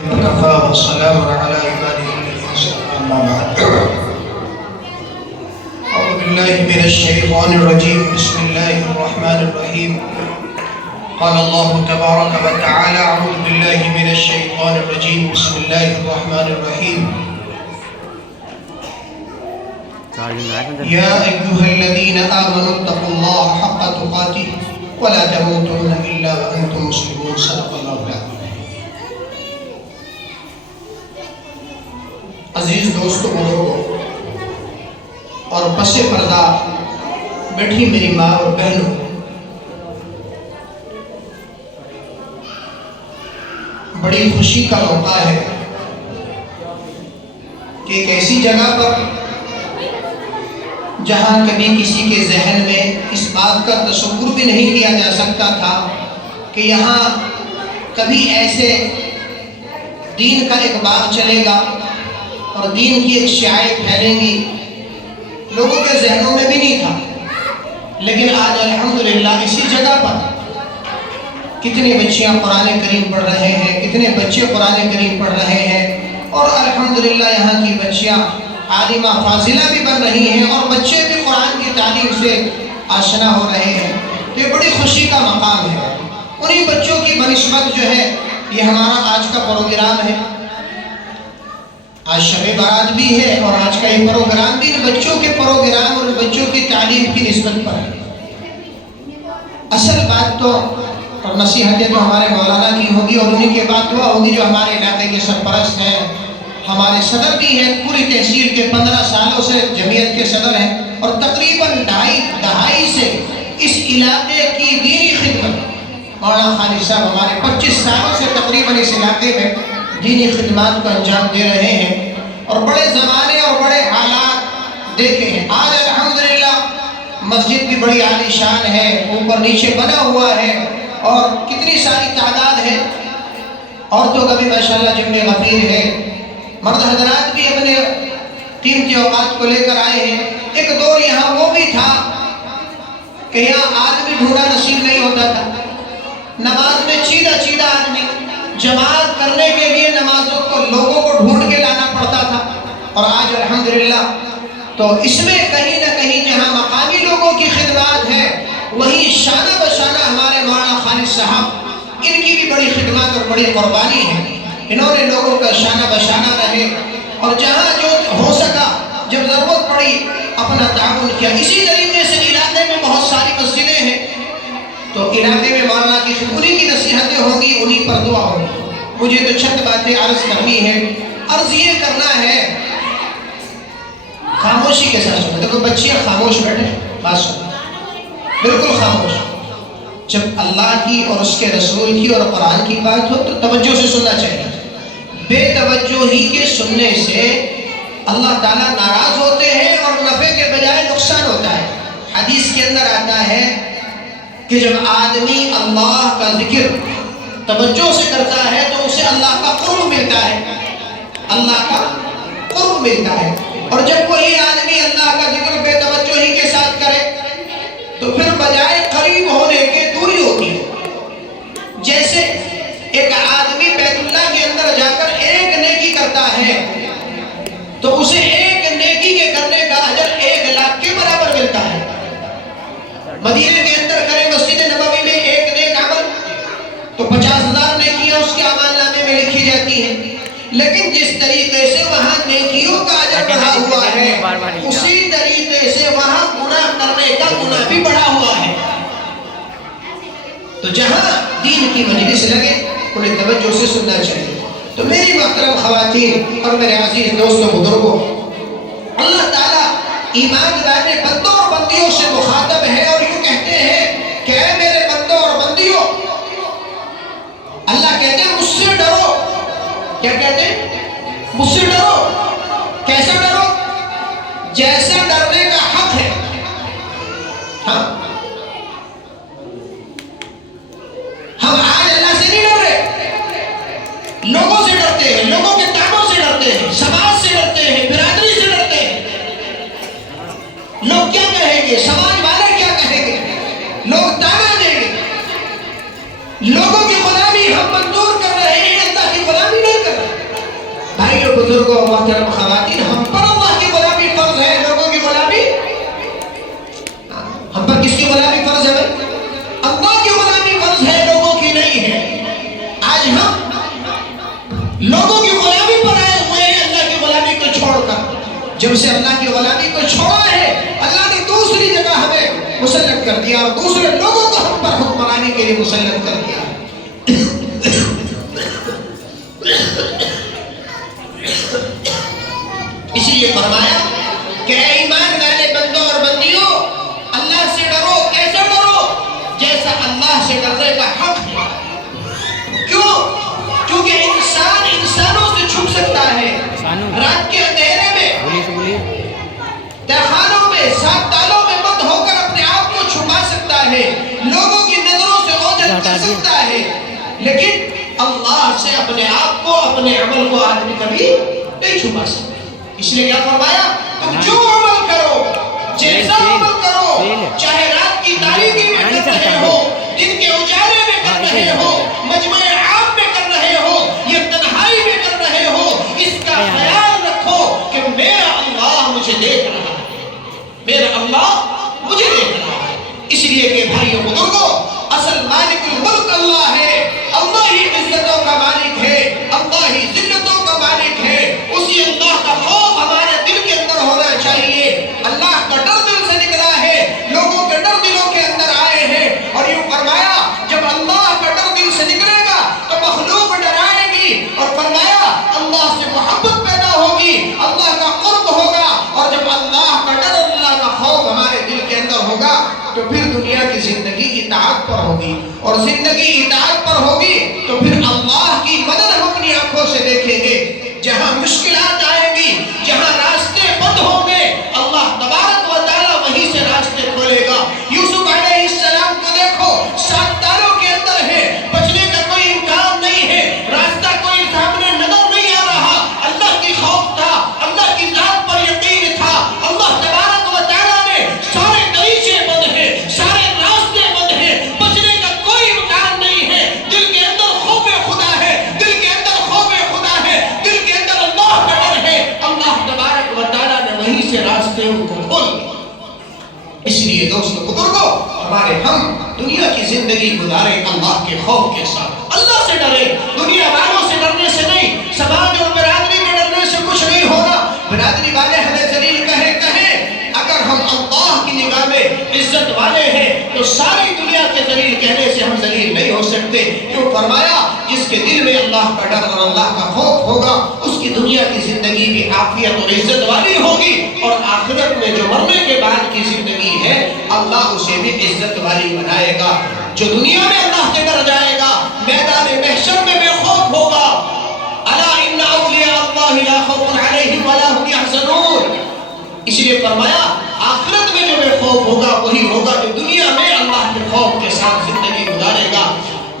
وكفى والسلام على عباده الذين اصطفى أما بعد أعوذ بالله من الشيطان الرجيم بسم الله الرحمن الرحيم قال الله تبارك وتعالى أعوذ بالله من الشيطان الرجيم بسم الله الرحمن الرحيم يا أيها الذين آمنوا اتقوا الله حق تقاته ولا تموتن إلا وأنتم مسلمون صدق الله العظيم. عزیز دوستو بزرگوں اور پس پردہ بیٹھی میری ماں اور بہنوں، بڑی خوشی کا موقع ہے کہ ایک ایسی جگہ پر جہاں کبھی کسی کے ذہن میں اس بات کا تصور بھی نہیں کیا جا سکتا تھا کہ یہاں کبھی ایسے دین کا ایک باغ چلے گا اور دین کی ایک شعائیں پھیلیں گی، لوگوں کے ذہنوں میں بھی نہیں تھا. لیکن آج الحمدللہ اسی جگہ پر کتنے بچیاں قرآن کریم پڑھ رہے ہیں، کتنے بچے قرآن کریم پڑھ رہے ہیں، اور الحمدللہ یہاں کی بچیاں عالمہ فاضلہ بھی بن رہی ہیں اور بچے بھی قرآن کی تعلیم سے آشنا ہو رہے ہیں. تو یہ بڑی خوشی کا مقام ہے. انہی بچوں کی بنسبت جو ہے یہ ہمارا آج کا پروگرام ہے. آج شب برات بھی ہے اور آج کا یہ پروگرام بھی بچوں کے پروگرام اور بچوں کی تعلیم کی نسبت پر ہے. اصل بات تو اور نصیحتیں تو ہمارے مولانا کی ہوگی اور انہی کے بعد دعا ہوگی جو ہمارے علاقے کے سرپرست ہیں، ہمارے صدر بھی ہیں، پوری تحصیل کے 15 سالوں سے جمعیت کے صدر ہیں اور تقریباً دہائی سے اس علاقے کی دینی خدمت مولانا خالد صاحب ہمارے 25 سالوں سے تقریباً اس علاقے میں دینی خدمات کو انجام دے رہے ہیں اور بڑے زمانے اور بڑے حالات دیکھے ہیں. آج الحمدللہ مسجد بھی بڑی عالی شان ہے، اوپر نیچے بنا ہوا ہے اور کتنی ساری تعداد ہے. عورتوں کا بھی ماشاءاللہ جمع غفیر ہے، مرد حضرات بھی اپنے قیمتی اوقات کو لے کر آئے ہیں. ایک دور یہاں وہ بھی تھا کہ یہاں آدمی ڈھونڈا نصیب نہیں ہوتا تھا، نماز میں چیدہ آدمی جماعت کرنے کے لیے نمازوں کو لوگوں کو ڈھونڈ کے لانا پڑتا تھا. اور آج الحمدللہ تو اس میں کہیں نہ کہیں جہاں مقامی لوگوں کی خدمات ہے وہیں شانہ بشانہ ہمارے مولانا خالد صاحب، ان کی بھی بڑی خدمات اور بڑی قربانی ہے. انہوں نے لوگوں کا شانہ بشانہ رہے اور جہاں جو ہو سکا جب ضرورت پڑی اپنا تعاون کیا. اسی طریقے سے علاقے میں بہت ساری مسجدیں ہیں تو علاقے میں مولانا کی انہی کی نصیحتیں ہوں گی، انہی پر دعا ہوگی. مجھے تو چند باتیں عرض کرنی ہے. عرض یہ کرنا ہے خاموشی کے ساتھ سنو. دیکھو بچیاں خاموش بیٹھے، بات سنو بالکل خاموش. جب اللہ کی اور اس کے رسول کی اور قرآن کی بات ہو تو توجہ سے سننا چاہیے. بے توجہی کے سننے سے اللہ تعالیٰ ناراض ہوتے ہیں اور نفع کے بجائے نقصان ہوتا ہے. حدیث کے اندر آتا ہے کہ جب آدمی اللہ کا ذکر توجہ سے کرتا ہے تو اسے اللہ کا قرب ملتا ہے، اللہ کا قرب ملتا ہے. اور جب کوئی آدمی اللہ کا ذکر بے توجہی کے ساتھ کرے تو پھر بجائے قریب ہونے کے دوری ہوتی ہے. جیسے ایک آدمی بیت اللہ کے اندر جا کر ایک نیکی کرتا ہے تو اسے ایک نیکی کے کرنے کا اجر 1 لاکھ کے برابر ملتا ہے. مدینے کے اندر کرے مسجد نبوی میں ایک نیک عمل تو 50,000 نیکیاں اس کے اعمال نامے میں لکھی جاتی ہیں. لیکن جس طریقے سے وہاں نیکیوں کا اجر بڑھا ہوا ہے اسی طریقے سے وہاں گناہ کرنے کا گناہ بھی بڑھا ہوا ہے. تو جہاں دین کی مجلس لگے انہیں توجہ سے سننا چاہیے. تو میری محترم خواتین اور میرے عزیز دوستوں بزرگوں، اللہ تعالیٰ ایماندار بندوں اور بندیوں سے مخاطب ہے اور یوں کہتے ہیں کہ اے میرے بندوں اور بندیوں، اللہ کہتے ہیں مجھ سے ڈرو. کیا کہتے ہیں؟ مجھ سے ڈرو. کیسا ڈرو؟ جیسا ڈرنے کا حق ہے. ہم آج اللہ سے نہیں ڈر رہے، لوگوں سے ڈرتے ہیں، لوگوں کے تانوں سے ڈرتے ہیں، سماج سے ڈرتے ہیں، برادری سے ڈرتے ہیں. لوگ کیا کہیں گے، سماج والے کیا کہیں گے، لوگ تانا دیں گے. لوگوں کی غلامی ہم منظور کر رہے ہیں، اللہ کی غلامی نہیں کر رہے. محترم خواتین، ہم پر اللہ کی غلامی فرض ہے، لوگوں کی غلامی ہم پر کس کی غلامی فرض ہے بھائی؟ اللہ کی غلامی فرض ہے، لوگوں کی نہیں ہے۔ آج ہم لوگوں کی غلامی پر آئے ہوئے ہیں اللہ کی غلامی کو چھوڑ کر۔ جب سے اللہ کی غلامی کو چھوڑا ہے، اللہ نے دوسری جگہ ہمیں مسلط کر دیا اور دوسرے لوگوں کو ہم پر حکمرانی کے لیے مسلط کر دیا۔ اسی لیے فرمایا کہ اے ایمان والے بندوں اور بندیوں، اللہ سے ڈرو۔ کیسے ڈرو؟ جیسا اللہ سے ڈرنے کا حق ہے۔ کیوں؟ کیونکہ انسان انسانوں سے چھپ سکتا ہے، رات کے اندھیرے میں، تہخانوں میں، سات تالوں میں بند ہو کر اپنے آپ کو چھپا سکتا ہے، لوگوں کی نظروں سے اوجھل کر سکتا ہے، لیکن اللہ سے اپنے آپ کو، اپنے عمل کو آدمی کبھی نہیں چھپا سکتا۔ اس لیے کیا فرمایا؟ تم جو عمل کرو، جیسا عمل کرو، چاہے رات کی تاریکی میں کر رہے ہو، دن کے اجالے میں کر رہے ہو، مجمع عام میں کر رہے ہو، یا تنہائی میں کر رہے ہو، اس کا خیال رکھو کہ میرا اللہ مجھے دیکھ رہا ہے، میرا اللہ مجھے دیکھ رہا ہے۔ اس لیے کہ بھائیو بزرگوں، اصل مالک الملک اللہ ہے، اللہ ہی عزتوں کا مالک ہے، اللہ ہی ذلتوں کا مالک ہے۔ اسی اللہ کا خوف ہمارے دل کے اندر ہونا چاہیے۔ اللہ کا ڈر دل سے نکلا ہے، لوگوں کے ڈر دلوں کے اندر آئے ہیں، اور یوں فرمایا جب اللہ کا ڈر دل سے نکلے گا تو مخلوق ڈرائے گی، اور فرمایا اللہ سے محبت پیدا ہوگی، اللہ کا قرب ہوگا، اور جب اللہ کا ڈر، اللہ کا خوف ہمارے دل کے اندر ہوگا تو پھر دنیا کی زندگی اطاعت پر ہوگی، اور زندگی اطاعت پر ہوگی تو پھر اللہ کی مدد ہم اپنی آنکھوں سے دیکھیں گے۔ جہاں مشکلات آئیں گی، جہاں راستے بند ہوں گے، اللہ تبارک و تعالیٰ وہیں سے راستے کھولے گا۔ یوسف علیہ السلام کو دیکھو، 7 تالوں کے اندر ہے، بچنے کا کوئی امکان نہیں ہے، راستہ کوئی سامنے نظر نہیں آ رہا، اللہ کی خوف تھا، اللہ کی ذات پر یقین تھا، اللہ تبارک و تعالیٰ نے سارے دریچے بند ہیں، سارے راستے بند ہیں، بچنے کا کوئی امکان نہیں ہے، دل کے اندر خوف خدا ہے، دل کے اندر خوف خدا ہے، دل کے اندر اللہ کا ڈر ہے، اللہ تبارک و تعالیٰ نے وہیں سے راستے ان کو کھول دیے۔ اس لیے دوستو بزرگوں، ہمارے ہم دنیا کی زندگی گزارے اللہ کے خوف کے ساتھ، اللہ سے ڈرے، دنیا والوں سے ڈرنے سے نہیں، سماج اور برادری کے ڈرنے سے کچھ نہیں ہوگا۔ برادری والے ہمیں ذلیل کہیں، اگر ہم اللہ کی نگاہ میں عزت والے ہیں تو ساری دنیا کے ذلیل کہنے سے ہم ذلیل نہیں ہو سکتے۔ کیوں فرمایا جس کے دل میں اللہ کا ڈر اور اللہ کا خوف ہوگا، اس کی دنیا کی زندگی بھی عافیت اور عزت والی ہوگی، اور آخرت میں جو مرنے کے بعد کی زندگی ہے اللہ اسے بھی عزت والی بنائے گا۔ جو دنیا میں اللہ سے ڈر جائے گا، میدان محشر میں بے خوف ہوگا۔ الا ان اولیاء اللہ لا خوف علیہم ولا هم يحزنون۔ اس لیے فرمایا آخرت میں جو بے خوف ہوگا وہی ہوگا جو دنیا میں اللہ کے خوف کے ساتھ زندگی گزارے گا۔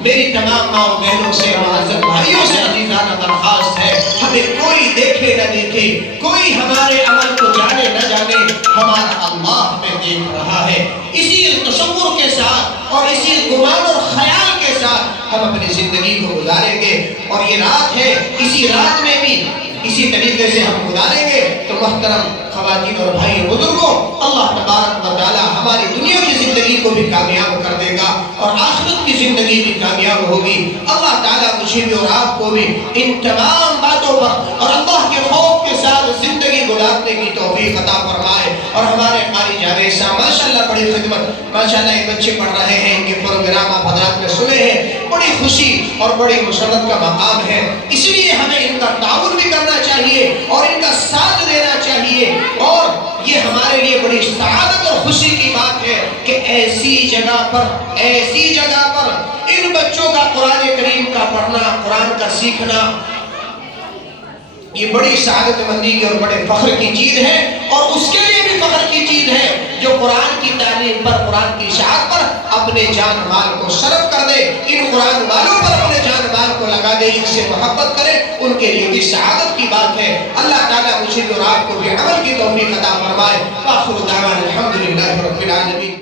میری تمام ماں و بہنوں سے، معزز بھائیوں سے عزیزانہ درخواست ہے، ہمیں کوئی دیکھے نہ دیکھے، کوئی ہمارے عمل کو جانے نہ جانے، ہمارا اللہ ہمیں دیکھ رہا ہے۔ اسی تصور کے ساتھ اور اسی گمان اور خیال کے ساتھ ہم اپنی زندگی کو گزاریں گے، اور یہ رات ہے، اسی رات میں بھی اسی طریقے سے ہم گزاریں گے تو محترم خواتین اور بھائی بزرگوں، اللہ تبارک و تعالی ہماری دنیا کی زندگی کو بھی کامیاب کر دے گا اور آخرت کی زندگی بھی کامیاب ہوگی۔ اللہ تعالیٰ مجھے بھی اور آپ کو بھی ان تمام باتوں پر اور اللہ کے خوف کے ساتھ زندگی گزارنے کی توفیق عطا فرمائے۔ اور ہمارے قاری جاوید صاحب ماشاءاللہ بڑی خدمت، ماشاءاللہ یہ بچے پڑھ رہے ہیں، ان کے پروگرام آپ حضرات نے سنے ہیں، بڑی خوشی اور بڑی مسرت کا مقام ہے، اس لیے ہمیں ان کا تعاون بھی کرنا چاہیے اور ان کا ساتھ دینا چاہیے۔ اور یہ ہمارے لیے بڑی سعادت اور خوشی کی بات ہے کہ ایسی جگہ پر ان بچوں کا قرآن کریم کا پڑھنا، قرآن کا سیکھنا، یہ بڑی سعادت مندی کی اور بڑے فخر کی چیز ہے، اور اس کے لیے بھی فخر کی چیز ہے جو قرآن کی تعلیم پر، قرآن کی اشاعت پر اپنے جان مال کو صرف کر دے، ان قرآن والوں پر اپنے جان مال کو لگا دے، ان سے محبت کرے، ان کے لیے بھی سعادت کی بات ہے۔ اللہ تعالیٰ مجھے اور آپ کو بھی عمل کی توفیق عطا فرمائے۔ آخر دعوانا الحمدللہ رب العالمین۔